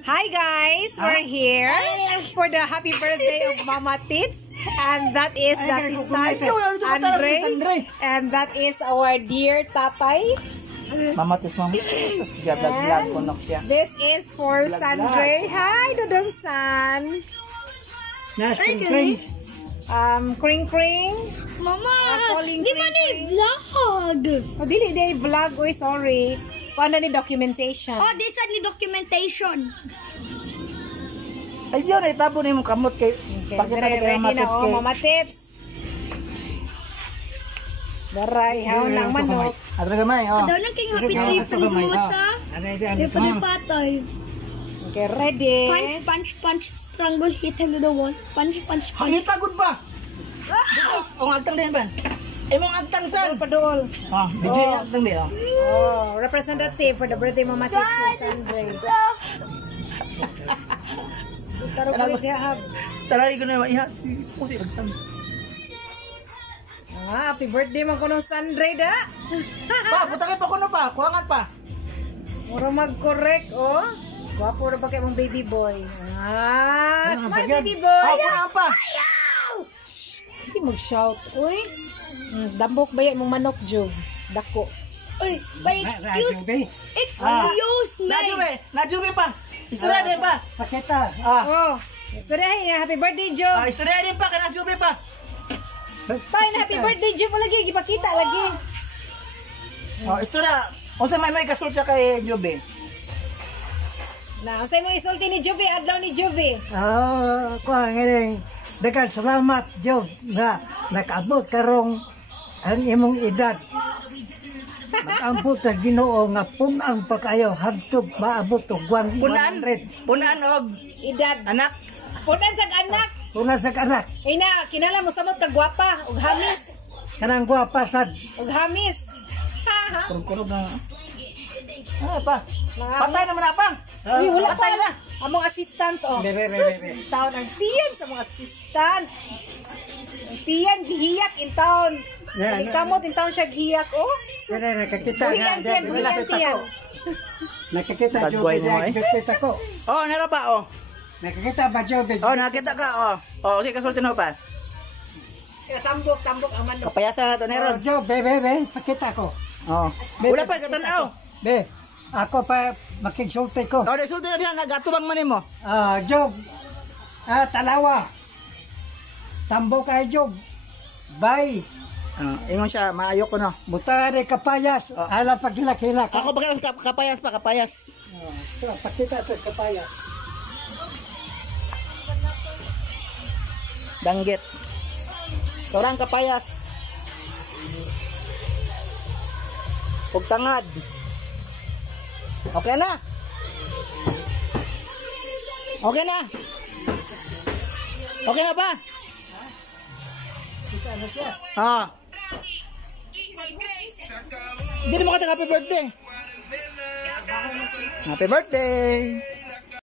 Hi guys, we're here for the happy birthday of Mama Tits, and that is the assistant Andre, and that is our dear Tatay. Mama Tits, Mama Tits. Siya vlog kunok siya. This is for Sandre. Hi, Dudong San. Kring Kring. Mama, Calling di man i-vlog. Oh, dili day vlog. Oy, sorry. Paano ni documentation? Oh, this is ni documentation. Ay, yun, itabo na yung kamot kay... Okay, Pakita na kay ready na, Mama Tits kay... Mama Tits. Daray, haw ng manok. Adra gamay, oh. Daw lang king happy tree friends mo sa. Di pa ni patay. Okay, ready. Punch, punch, punch, strangle, hit into the wall. Punch, punch, punch. Hangit pagod ba? O, agtang din ba? Mong agtang san? Padol. Oh, video agtang din, oh. Oh, representative for the birthday Mama Tits and Sandre. Taro ko rin hab. Taray ko na yung iha. Puti, agtang. Happy birthday mo ko ng Sandre da. Pa, butangin pa kuno pa. Kuwangan pa. Muro mag-correct, oh. Gwapo na ba kayo mong baby boy? Smile baby boy. Oh, kuwangan pa. Hindi mag-shout. Uy, dambok ba yan mong manok, Joe? Dako. Uy, by excuse me. Najubi pa. Istorya din pa. Pakita. Oh, sorry, happy birthday, Joe. Istorya din pa, kana jubi pa. Fine, happy birthday, Joe. Lagi, gipakita lagi. Oh, istorya. Unsa may kasulta kay Jubi? Na, usay mo isulti ni Jovi, adlaw ni Jovi. Kuha nga dagan salamat, Job, nga nakaabot karong ang imong edad. Mag-ambot sa Ginoo nga punang pa kayo hangtod maabot og 100. Punaan og Edad. anak. Punan sa anak. Punang sa anak. Ay na, kinala mo samot kag gwapa, og hamis. Kanang gwapa sad. Og hamis. Ha. Kurog na. Pa. Patay naman na pang. Uy, wala pa patay na. Among assistant, oh. Sus, taon ang tiyan sa mga assistant. Ang tiyan, gihiyak in town. Kamot in town siya gihiyak, oh. Sus. Nakakita Buhiyan tiyan, buhiyan tiyan. Nakakita, Job, nakakita ko. Oh, nara pa, oh. Nakakita ba, Job? Oh, nakita ka, oh. Oh, okay, kasulti na pa. Tambok ang manok. Kapayasan na to, Neron. Job, be, pakita ko. Oh. Wala pa, katanaw. Be, ako pa makigsulti ko. Oh, sulti na diyan, nagatubang manin mo. Job, talawa. Tambo kay Job. Bye. Ingon siya, maayo ko no. Butare kapayas. Ala pagkilak-hilak. Ako ba kapayas pa, kapayas. Pakita sa kapayas. Danggit. Torang kapayas. Huwag tangad. Okay na? Okay na? Okay na ba? Hindi mo kata happy birthday. Happy birthday.